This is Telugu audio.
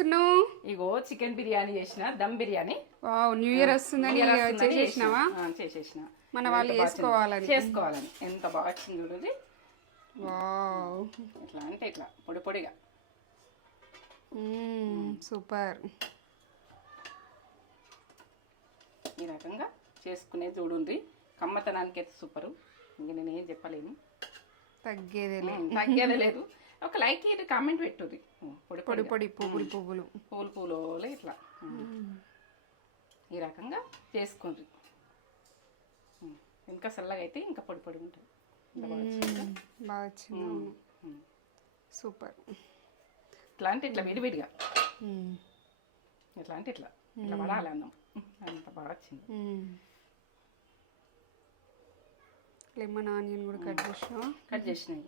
చేస్తున్నావు? ఇగో చికెన్ బిర్యానీ చేసిన, dum biryani. Wow, new year వస్తుందని చేసేసినావా? చేసేసిన. మన వాళ్ళు చేసుకోవాలని ఎంత బాగా వచ్చింది చూడండి. వావ్, ఇట్లా అంటే ఇట్లా పొడి పొడిగా. సూపర్. ఈ రకంగా చేసుకునేది చూడండి. కమ్మతనానికి అయితే సూపరు. ఇంక నేను ఏం చెప్పలేను, తగ్గేదే లేదు. ఒక లైక్ ఇటు కామెంట్ పెట్టుది. పొడి పొడి పొడి పువ్వులు పూలు ఇట్లా ఈ రకంగా చేసుకోండి. ఇంకా చల్లగా అయితే ఇంకా పొడి పొడి ఉంటుంది. బాగా వచ్చింది. సూపర్. ఇట్లా అంటే ఇట్లా విడివిడిగా ఎట్లా అంటే ఇట్లా ఇట్లా పడాలి అన్నం. అంత బాగా వచ్చింది. లెమన్ ఆనియన్ కూడా కట్ చేసినావా? కట్ చేసినాయి.